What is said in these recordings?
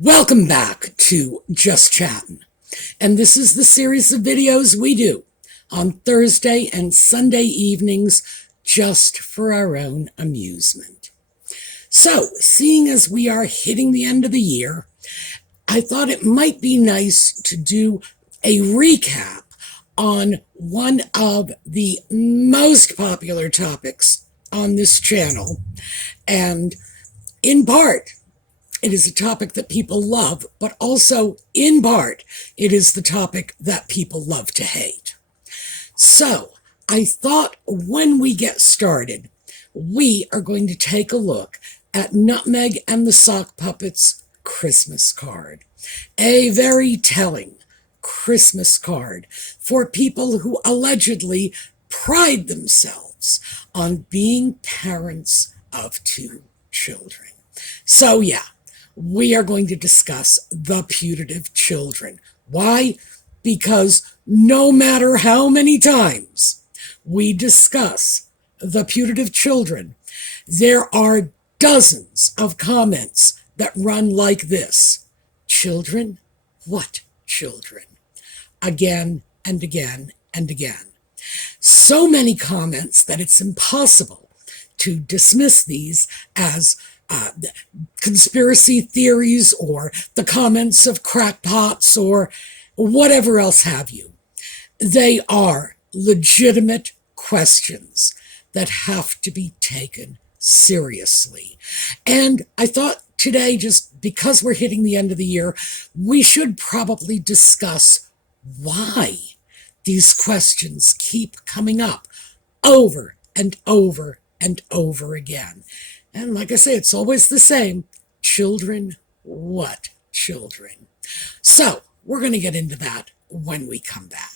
Welcome back to Just Chattin', and this is the series of videos we do on Thursday and Sunday evenings just for our own amusement. So, seeing as we are hitting the end of the year, I thought it might be nice to do a recap on one of the most popular topics on this channel, and in part, it is a topic that people love, but also, in part, it is the topic that people love to hate. So, I thought when we get started, we are going to take a look at Nutmeg and the Sock Puppet's Christmas card. A very telling Christmas card for people who allegedly pride themselves on being parents of two children. So, yeah. We are going to discuss the putative children. Why? Because no matter how many times we discuss the putative children, there are dozens of comments that run like this. Children? What children? Again and again and again. So many comments that it's impossible to dismiss these as conspiracy theories or the comments of crackpots or whatever else have you. They are legitimate questions that have to be taken seriously. And I thought today, just because we're hitting the end of the year, we should probably discuss why these questions keep coming up over and over and over again. And like I say, it's always the same. Children, what children? So, we're going to get into that when we come back.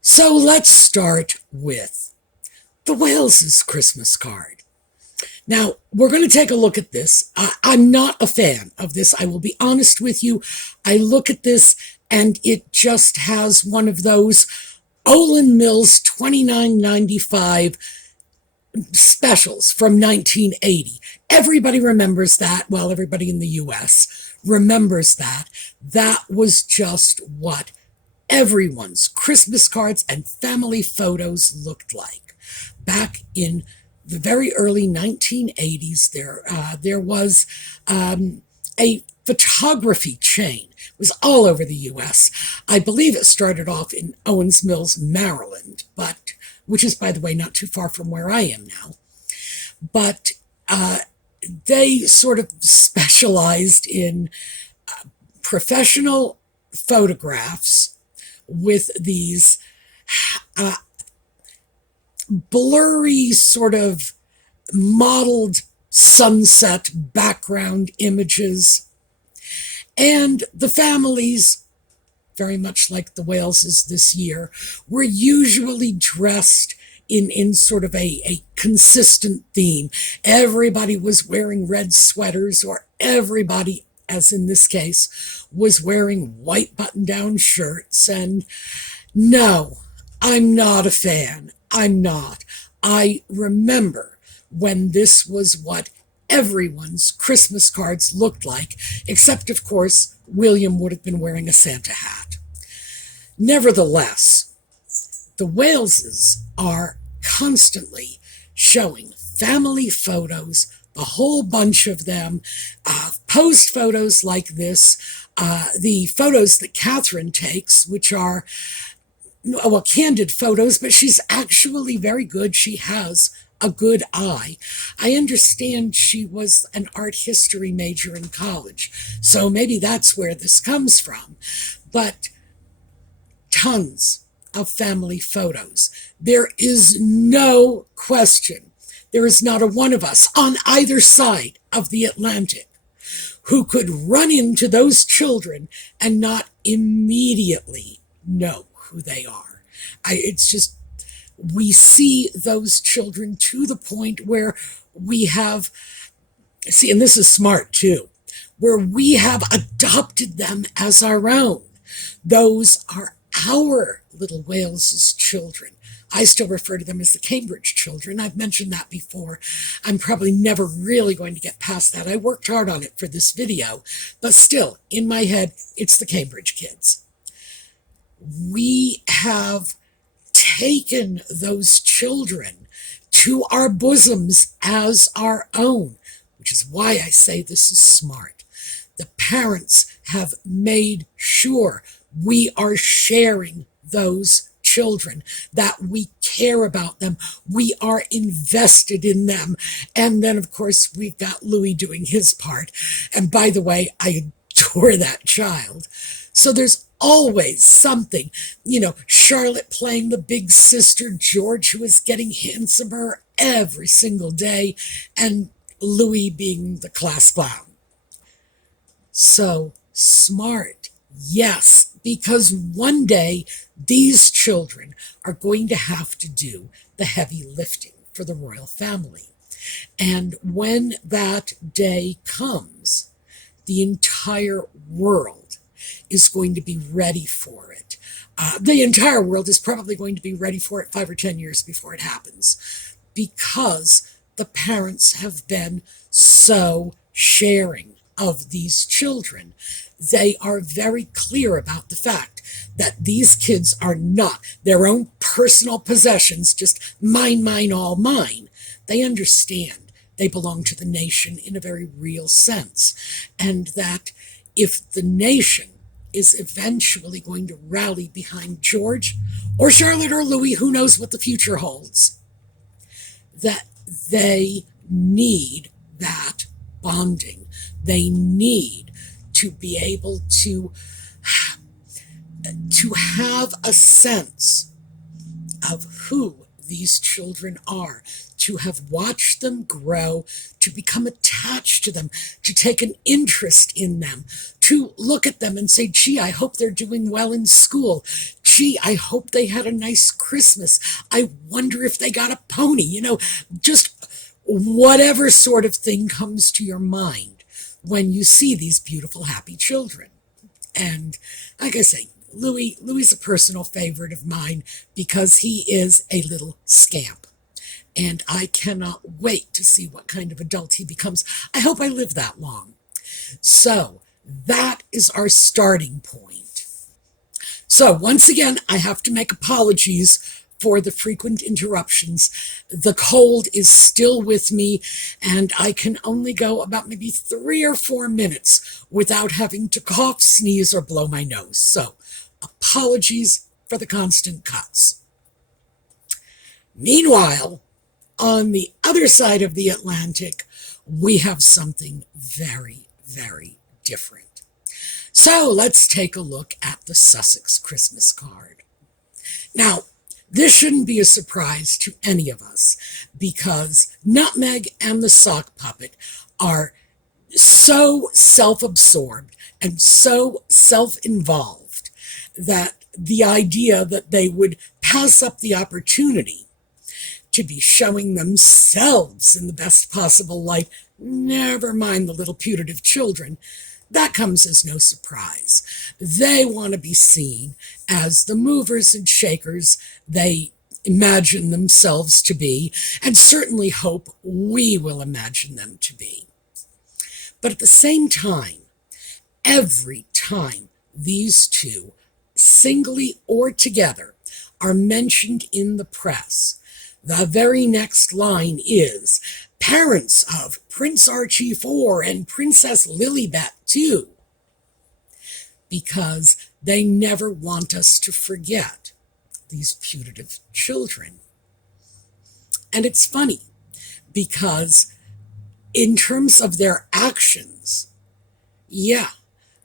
So let's start with the Wales' Christmas card. Now, we're going to take a look at this. I'm not a fan of this. I will be honest with you. I look at this and it just has one of those Olin Mills $29.95 specials from 1980. Everybody remembers that. Well, everybody in the U.S. remembers that. That was just what everyone's Christmas cards and family photos looked like. Back in the very early 1980s, there was a photography chain. It was all over the U.S. I believe it started off in Owens Mills, Maryland, which is, by the way, not too far from where I am now. But they sort of specialized in professional photographs with these blurry sort of modeled sunset background images. And the families, very much like the Waleses this year, were usually dressed in sort of a consistent theme. Everybody was wearing red sweaters, or everybody, as in this case, was wearing white button-down shirts. And no, I'm not a fan. I'm not. I remember when this was what everyone's Christmas cards looked like, except, of course, William would have been wearing a Santa hat. Nevertheless, the Waleses are constantly showing family photos, a whole bunch of them, posed photos like this, the photos that Catherine takes, which are, well, candid photos, but she's actually very good. She has a good eye. I understand she was an art history major in college, so maybe that's where this comes from. But tons of family photos. There is no question. There is not a one of us on either side of the Atlantic who could run into those children and not immediately know who they are. It's just we see those children to the point where we have, see, and this is smart too, where we have adopted them as our own. Those are our little Wales's children. I still refer to them as the Cambridge children. I've mentioned that before. I'm probably never really going to get past that. I worked hard on it for this video, but still, in my head, it's the Cambridge kids. We have taken those children to our bosoms as our own, which is why I say this is smart. The parents have made sure we are sharing those children, that we care about them, we are invested in them. And then, of course, we've got Louis doing his part. And by the way, I adore that child. So there's always something, Charlotte playing the big sister, George, who is getting handsomer every single day, and Louis being the class clown. So smart, yes, because one day these children are going to have to do the heavy lifting for the royal family. And when that day comes, the entire world is going to be ready for it. The entire world is probably going to be ready for it 5 or 10 years before it happens, because the parents have been so sharing of these children. They are very clear about the fact that these kids are not their own personal possessions, just mine, all mine. They understand they belong to the nation in a very real sense, and that if the nation is eventually going to rally behind George or Charlotte or Louis, who knows what the future holds, that they need that bonding. They need to be able to have a sense of who these children are, to have watched them grow, to become attached to them, to take an interest in them, to look at them and say, gee, I hope they're doing well in school. Gee, I hope they had a nice Christmas. I wonder if they got a pony, just whatever sort of thing comes to your mind when you see these beautiful, happy children. And like I say, Louis is a personal favorite of mine because he is a little scamp. And I cannot wait to see what kind of adult he becomes. I hope I live that long. So that is our starting point. So once again, I have to make apologies for the frequent interruptions. The cold is still with me, and I can only go about maybe 3 or 4 minutes without having to cough, sneeze, or blow my nose. So apologies for the constant cuts. Meanwhile, on the other side of the Atlantic, we have something very, very different. So let's take a look at the Sussex Christmas card. Now, this shouldn't be a surprise to any of us, because Nutmeg and the sock puppet are so self-absorbed and so self-involved that the idea that they would pass up the opportunity to be showing themselves in the best possible light, never mind the little putative children, that comes as no surprise. They want to be seen as the movers and shakers they imagine themselves to be, and certainly hope we will imagine them to be. But at the same time, every time these two, singly or together, are mentioned in the press, the very next line is, parents of Prince Archie IV and Princess Lilibet II, because they never want us to forget these putative children. And it's funny, because in terms of their actions, yeah,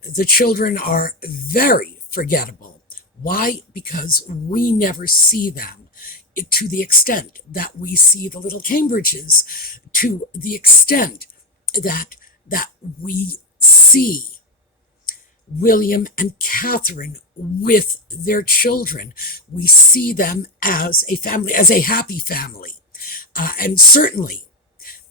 the children are very forgettable. Why? Because we never see them to the extent that we see the little Cambridges, to the extent that we see William and Catherine with their children. We see them as a family, as a happy family. And certainly,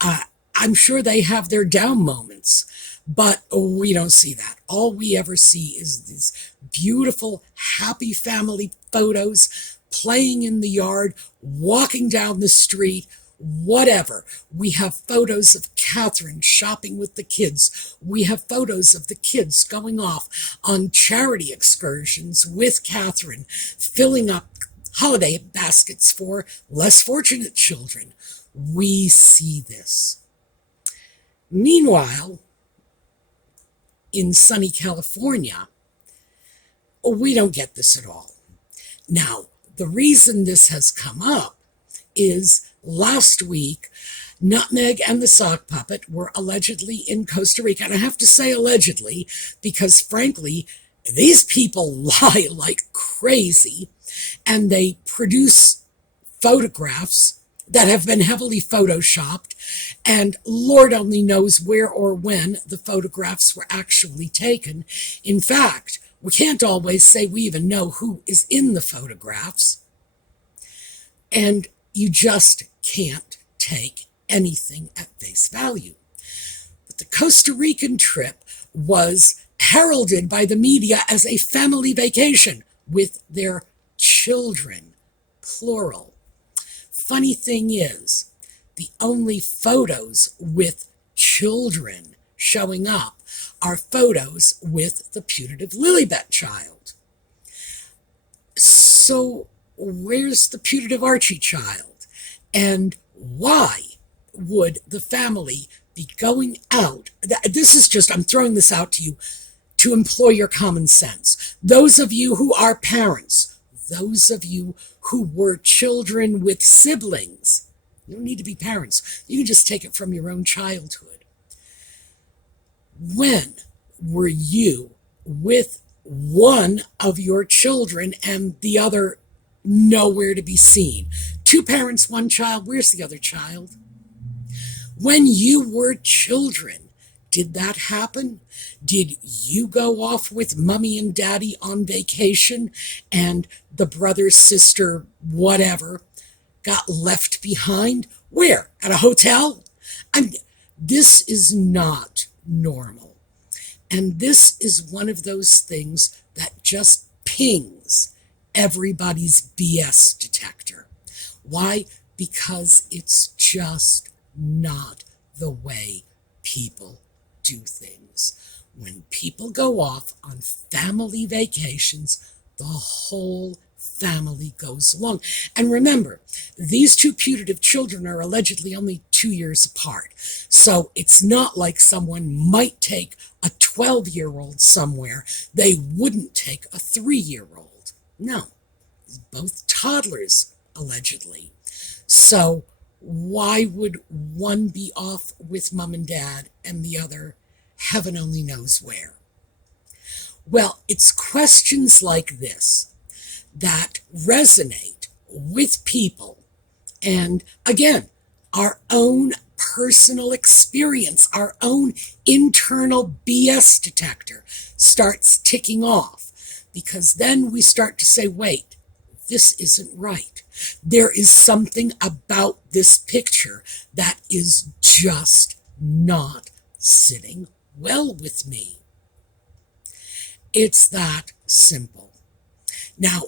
I'm sure they have their down moments, but we don't see that. All we ever see is these beautiful, happy family photos, playing in the yard, walking down the street, whatever. We have photos of Catherine shopping with the kids. We have photos of the kids going off on charity excursions with Catherine, filling up holiday baskets for less fortunate children. We see this. Meanwhile, in sunny California, we don't get this at all. Now, the reason this has come up is last week, Nutmeg and the Sock Puppet were allegedly in Costa Rica. And I have to say allegedly, because frankly, these people lie like crazy, and they produce photographs that have been heavily photoshopped, and Lord only knows where or when the photographs were actually taken. In fact, we can't always say we even know who is in the photographs, and you just can't take anything at face value. But the Costa Rican trip was heralded by the media as a family vacation with their children, plural. Funny thing is, the only photos with children showing up are photos with the putative Lilibet child. So where's the putative Archie child? And why would the family be going out? This is just, I'm throwing this out to you to employ your common sense. Those of you who are parents, those of you who were children with siblings, you don't need to be parents. You can just take it from your own childhood. When were you with one of your children and the other nowhere to be seen? Two parents, one child, where's the other child? When you were children, did that happen? Did you go off with mommy and daddy on vacation and the brother, sister, whatever, got left behind? Where? At a hotel? This is not normal. And this is one of those things that just pings everybody's BS detector. Why? Because it's just not the way people do things. When people go off on family vacations, the whole family goes along. And remember, these two putative children are allegedly only 2 years apart. So it's not like someone might take a 12-year-old somewhere they wouldn't take a 3-year-old. No, both toddlers, allegedly. So why would one be off with mom and dad and the other heaven only knows where? Well, it's questions like this that resonate with people. And again, our own personal experience, our own internal BS detector starts ticking off, because then we start to say, wait, this isn't right. There is something about this picture that is just not sitting well with me. It's that simple. Now,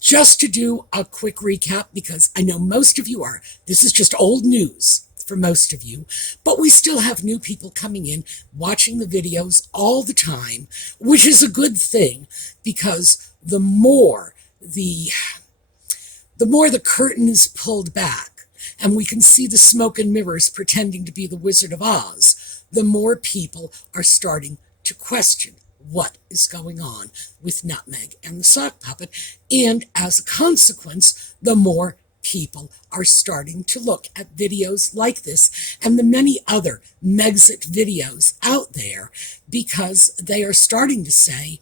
just to do a quick recap, because I know most of you are, this is just old news for most of you, but we still have new people coming in, watching the videos all the time, which is a good thing, because the more the curtain is pulled back and we can see the smoke and mirrors pretending to be the Wizard of Oz, the more people are starting to question what is going on with Nutmeg and the Sock Puppet. And as a consequence, the more people are starting to look at videos like this and the many other Megxit videos out there, because they are starting to say,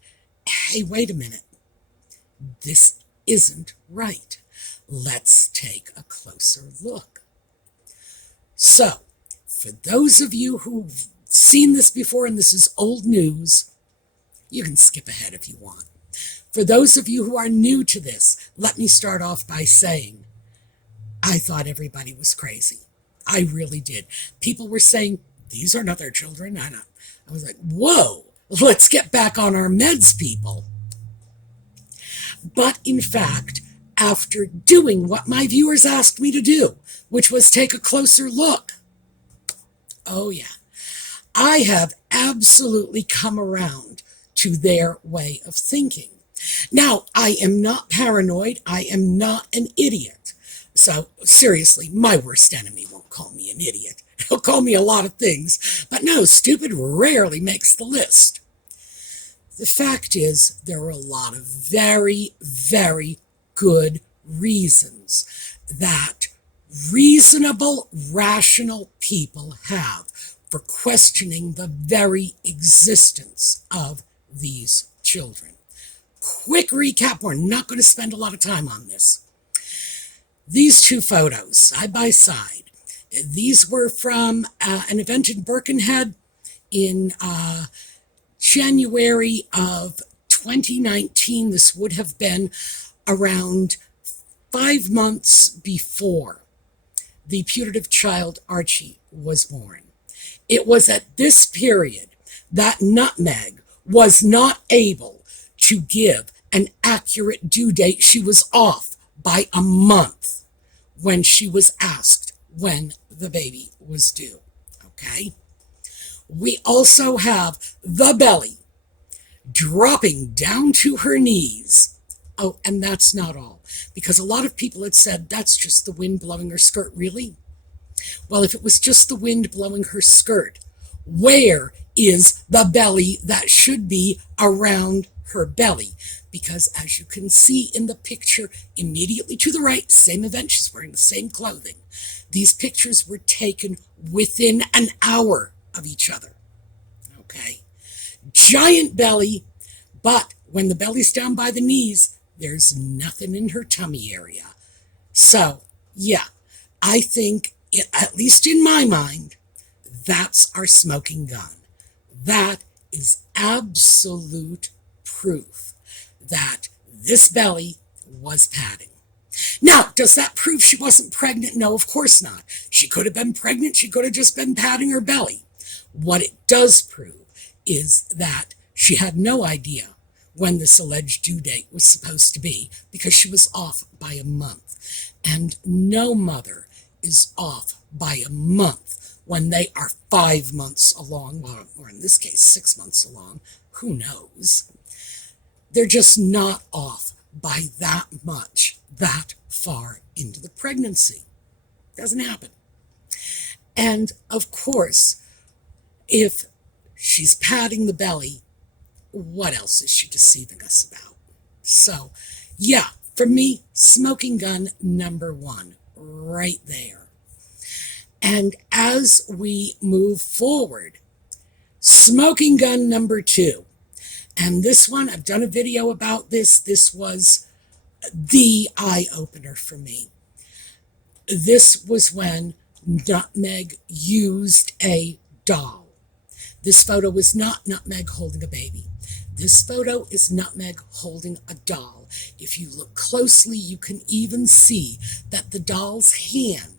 hey, wait a minute, this isn't right. Let's take a closer look. So, for those of you who've seen this before and this is old news, you can skip ahead if you want. For those of you who are new to this, let me start off by saying I thought everybody was crazy. I really did. People were saying, these are not their children. I was like, whoa, let's get back on our meds, people. But in fact, after doing what my viewers asked me to do, which was take a closer look, oh yeah, I have absolutely come around to their way of thinking. Now, I am not paranoid. I am not an idiot. So seriously, my worst enemy won't call me an idiot. He'll call me a lot of things, but no, stupid rarely makes the list. The fact is, there are a lot of very, very good reasons that reasonable, rational people have for questioning the very existence of these children. Quick recap, we're not going to spend a lot of time on this. These two photos, side by side, these were from an event in Birkenhead in January of 2019. This would have been around 5 months before the putative child Archie was born. It was at this period that Nutmeg was not able to give an accurate due date. She was off by a month when she was asked when the baby was due. Okay? We also have the belly dropping down to her knees. Oh, and that's not all, because a lot of people had said that's just the wind blowing her skirt. Really? Well, if it was just the wind blowing her skirt, where is the belly that should be around her belly? Because as you can see in the picture immediately to the right, same event, she's wearing the same clothing. These pictures were taken within an hour of each other. Okay? Giant belly, but when the belly's down by the knees, there's nothing in her tummy area. So, yeah, I think, at least in my mind, that's our smoking gun. That is absolute proof that this belly was padding. Now, does that prove she wasn't pregnant? No, of course not. She could have been pregnant. She could have just been padding her belly. What it does prove is that she had no idea when this alleged due date was supposed to be, because she was off by a month. And no mother is off by a month when they are 5 months along, or in this case, 6 months along. Who knows? They're just not off by that much, that far into the pregnancy. Doesn't happen. And of course, if she's padding the belly, what else is she deceiving us about? So, yeah, for me, smoking gun number one, right there. And as we move forward, smoking gun number two. And this one, I've done a video about this. This was the eye-opener for me. This was when Nutmeg used a doll. This photo was not Nutmeg holding a baby. This photo is Nutmeg holding a doll. If you look closely, you can even see that the doll's hand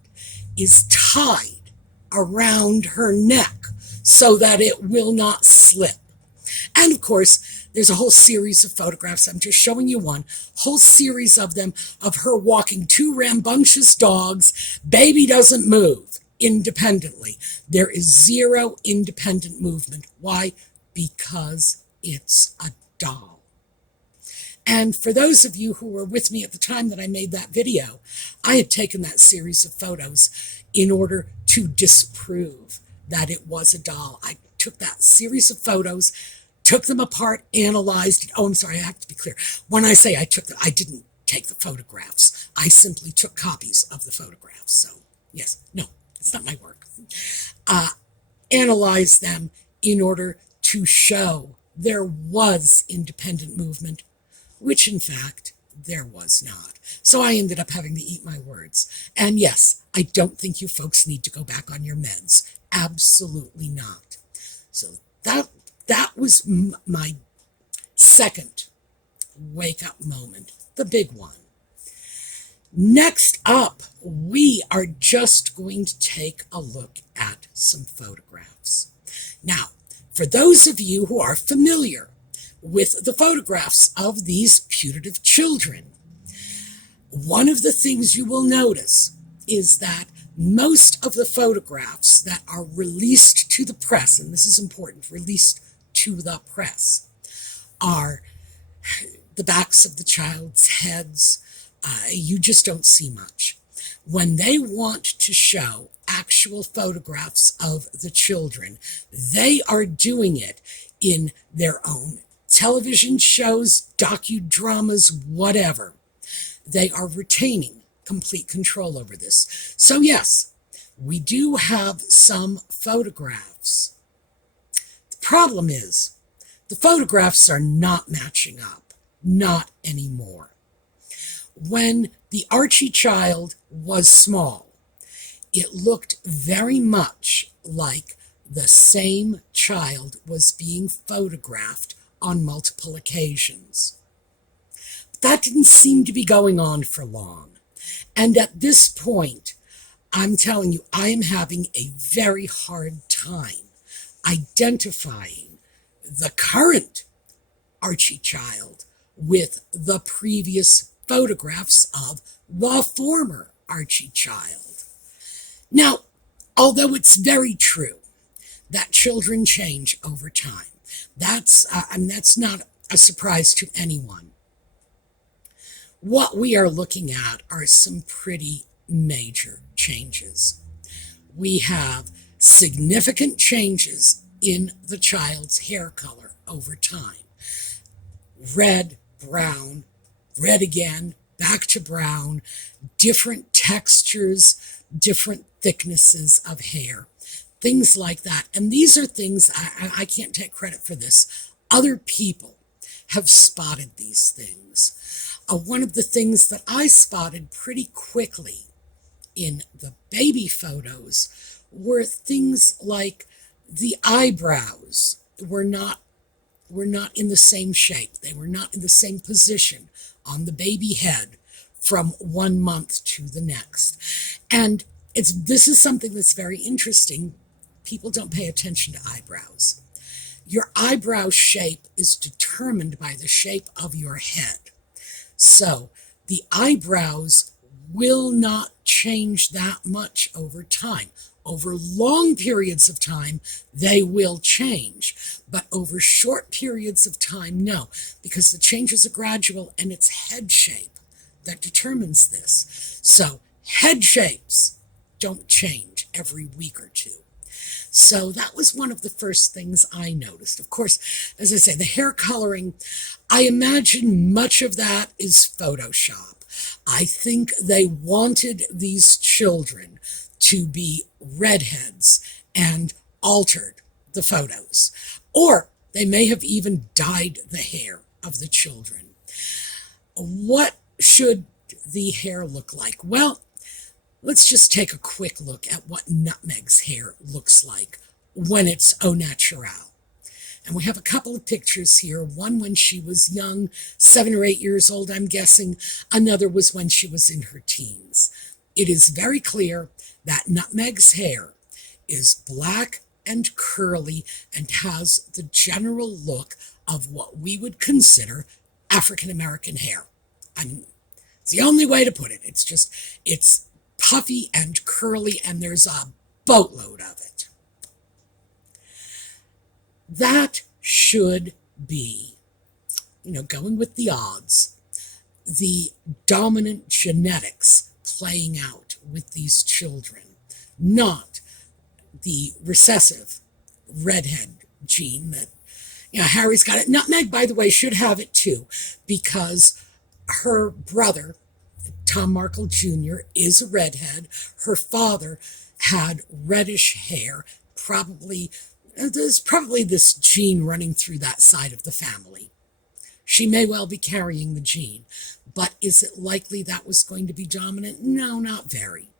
is tied around her neck so that it will not slip. And of course, there's a whole series of photographs. I'm just showing you one. Whole series of them of her walking two rambunctious dogs. Baby doesn't move independently. There is zero independent movement. Why? Because it's a doll. And for those of you who were with me at the time that I made that video, I had taken that series of photos in order to disprove that it was a doll. I took that series of photos, took them apart, analyzed it. Oh, I'm sorry, I have to be clear. When I say I took them, I didn't take the photographs. I simply took copies of the photographs. So, yes, no, it's not my work. Analyzed them in order to show there was independent movement, which in fact there was not. So I ended up having to eat my words. And yes, I don't think you folks need to go back on your meds. Absolutely not. So that was my second wake-up moment, the big one. Next up, we are just going to take a look at some photographs. Now, for those of you who are familiar with the photographs of these putative children, one of the things you will notice is that most of the photographs that are released to the press, and this is important, released to the press, are the backs of the child's heads. You just don't see much. When they want to show actual photographs of the children, they are doing it in their own television shows, docudramas, whatever. They are retaining complete control over this. So yes, we do have some photographs. The problem is, the photographs are not matching up. Not anymore. When the Archie child was small, it looked very much like the same child was being photographed on multiple occasions. But that didn't seem to be going on for long. And at this point, I'm telling you, I am having a very hard time identifying the current Archie child with the previous photographs of the former Archie child. Now, although it's very true that children change over time, that's not a surprise to anyone. What we are looking at are some pretty major changes. We have significant changes in the child's hair color over time. Red, brown, red again, back to brown, different textures, different thicknesses of hair, things like that. And these are things, I can't take credit for this. Other people have spotted these things. One of the things that I spotted pretty quickly in the baby photos were things like the eyebrows were not in the same shape. They were not in the same position on the baby head from 1 month to the next. And this is something that's very interesting. People don't pay attention to eyebrows. Your eyebrow shape is determined by the shape of your head. So the eyebrows will not change that much over time. Over long periods of time, they will change. But over short periods of time, no. Because the changes are gradual and it's head shape that determines this. So head shapes don't change every week or two. So that was one of the first things I noticed. Of course, as I say, the hair coloring, I imagine much of that is Photoshop. I think they wanted these children to be redheads and altered the photos. Or they may have even dyed the hair of the children. What should the hair look like? Well, let's just take a quick look at what Nutmeg's hair looks like when it's au naturel. And we have a couple of pictures here. One when she was young, 7 or 8 years old, I'm guessing. Another was when she was in her teens. It is very clear that Nutmeg's hair is black and curly and has the general look of what we would consider African American hair. I mean, it's the only way to put it. It's puffy and curly, and there's a boatload of it. That should be, going with the odds, the dominant genetics playing out with these children, not the recessive redhead gene that, Harry's got it. Nutmeg, by the way, should have it too, because her brother, Tom Markle Jr., is a redhead. Her father had reddish hair. There's probably this gene running through that side of the family. She may well be carrying the gene, but is it likely that was going to be dominant? No, not very.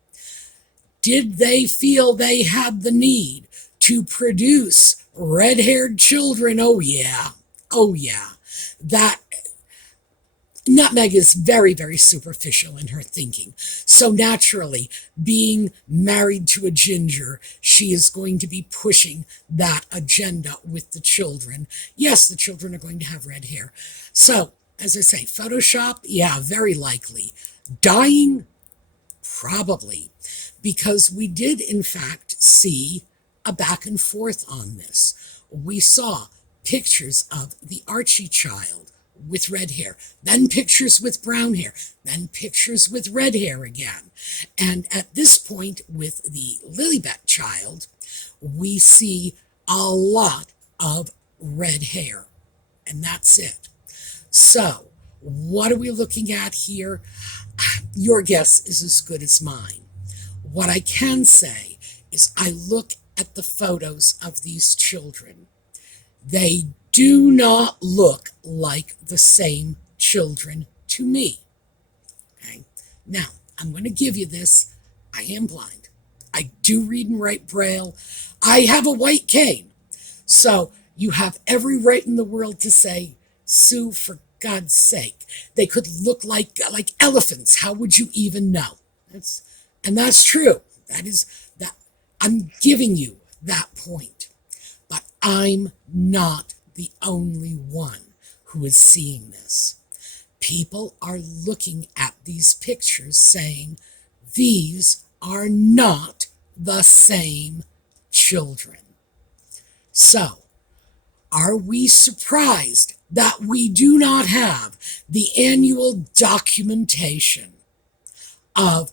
Did they feel they had the need to produce red-haired children? Oh yeah. That Nutmeg is very, very superficial in her thinking. So naturally, being married to a ginger, she is going to be pushing that agenda with the children. Yes, the children are going to have red hair. So, as I say, Photoshop, yeah, very likely. Dying, probably. Because we did, in fact, see a back and forth on this. We saw pictures of the Archie child with red hair, then pictures with brown hair, then pictures with red hair again. And at this point with the Lilibet child, we see a lot of red hair, and that's it. So, what are we looking at here? Your guess is as good as mine. What I can say is I look at the photos of these children. They do not look like the same children to me. Okay? Now, I'm going to give you this. I am blind. I do read and write Braille. I have a white cane. So you have every right in the world to say, Sue, for God's sake, they could look like elephants. How would you even know? That's true. That I'm giving you that point. But I'm not the only one who is seeing this. People are looking at these pictures saying, these are not the same children. So, are we surprised that we do not have the annual documentation of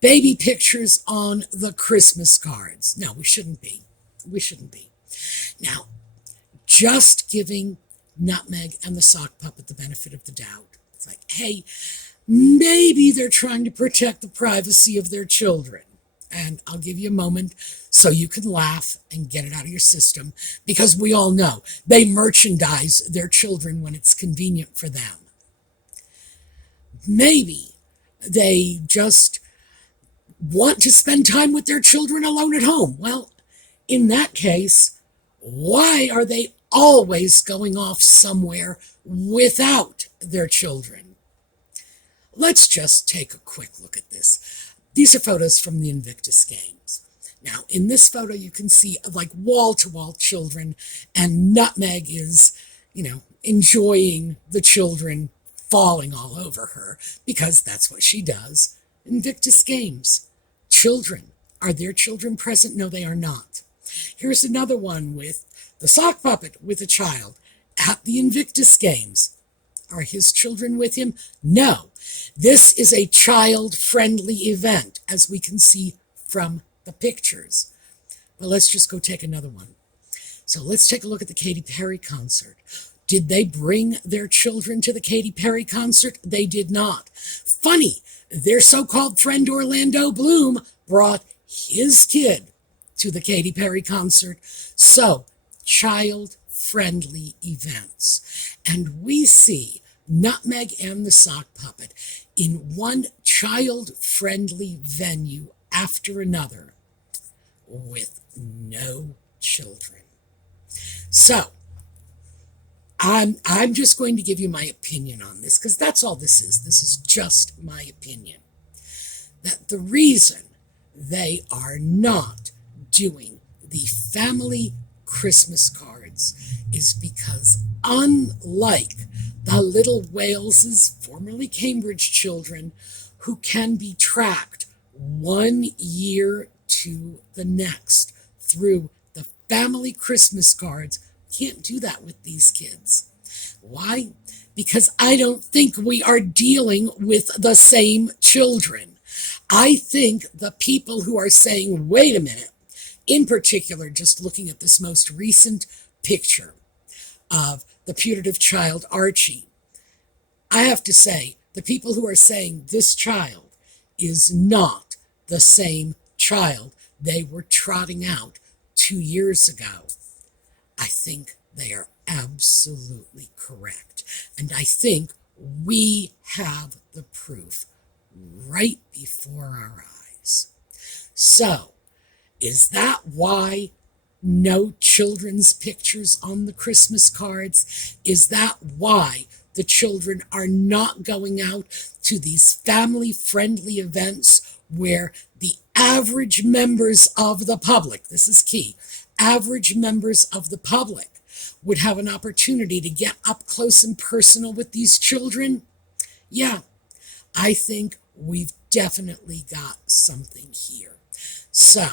baby pictures on the Christmas cards? No, we shouldn't be. We shouldn't be. Now, just giving Nutmeg and the sock puppet the benefit of the doubt. It's like, hey, maybe they're trying to protect the privacy of their children. And I'll give you a moment so you can laugh and get it out of your system, because we all know they merchandise their children when it's convenient for them. Maybe they just want to spend time with their children alone at home. Well, in that case, why are they always going off somewhere without their children? Let's just take a quick look at this. These are photos from the Invictus Games. Now, in this photo, you can see like wall-to-wall children, and Nutmeg is, enjoying the children falling all over her, because that's what she does. Invictus Games. Children. Are their children present? No, they are not. Here's another one with the sock puppet with a child at the Invictus Games. Are his children with him? No. This is a child-friendly event, as we can see from the pictures. But let's just go take another one. So let's take a look at the Katy Perry concert. Did they bring their children to the Katy Perry concert? They did not. Funny, their so-called friend Orlando Bloom brought his kid to the Katy Perry concert. So, child-friendly events. And we see Nutmeg and the sock puppet in one child-friendly venue after another with no children. So, I'm just going to give you my opinion on this, because that's all this is. This is just my opinion. That the reason they are not doing the family Christmas cards is because, unlike the little Waleses, formerly Cambridge children, who can be tracked 1 year to the next through the family Christmas cards, can't do that with these kids. Why? Because I don't think we are dealing with the same children. I think the people who are saying, wait a minute, in particular, just looking at this most recent picture of the putative child, Archie, I have to say, the people who are saying this child is not the same child they were trotting out 2 years ago, I think they are absolutely correct. And I think we have the proof right before our eyes. So, is that why no children's pictures on the Christmas cards? Is that why The children are not going out to these family-friendly events where the average members of the public, this is key, average members of the public would have an opportunity to get up close and personal with these children. Yeah, I think we've definitely got something here. So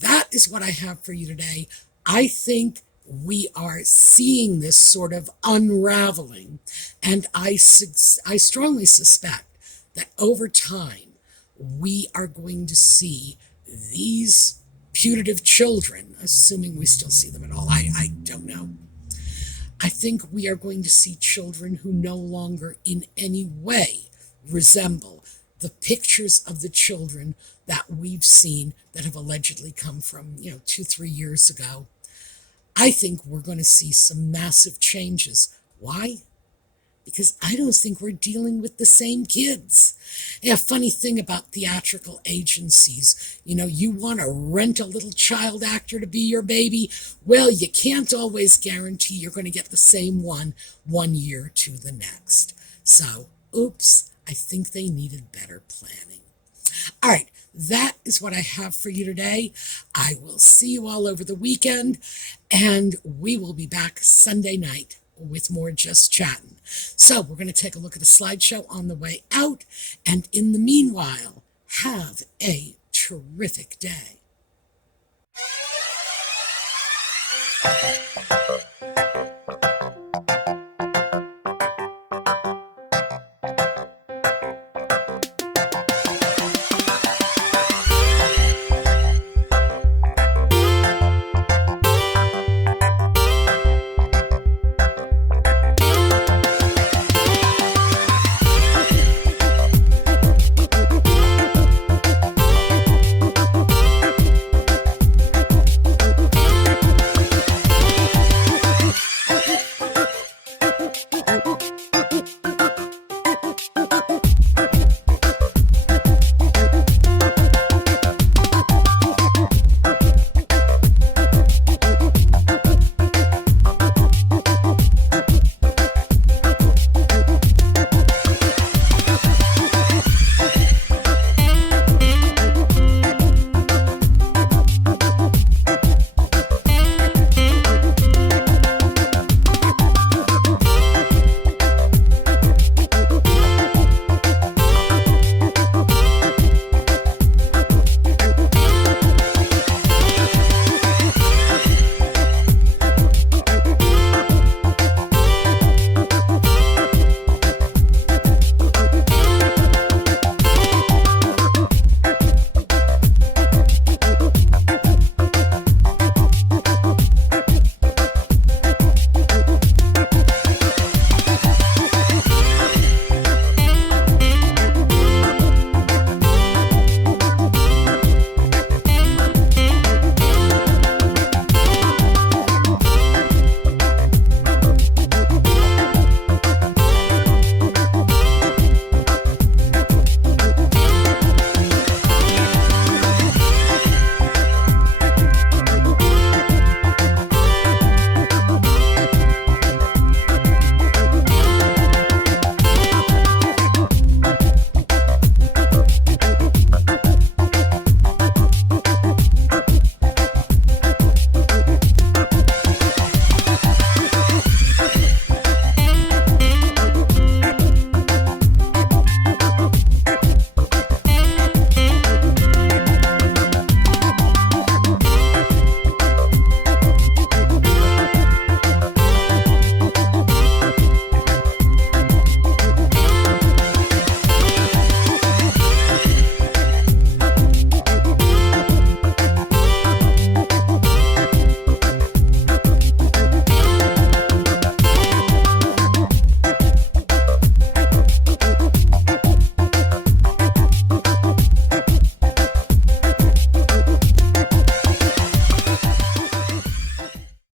that is what I have for you today. I think we are seeing this sort of unraveling, and I strongly suspect that over time we are going to see these putative children, assuming we still see them at all, I don't know. I think we are going to see children who no longer in any way resemble the pictures of the children that we've seen that have allegedly come from, 2-3 years ago. I think we're going to see some massive changes. Why? Because I don't think we're dealing with the same kids. Yeah, funny thing about theatrical agencies, you want to rent a little child actor to be your baby. Well, you can't always guarantee you're going to get the same one year to the next. So, oops, I think they needed better planning. All right, that is what I have for you today. I will see you all over the weekend, and we will be back Sunday night with more Just Chattin'. So we're going to take a look at a slideshow on the way out, and in the meanwhile, have a terrific day.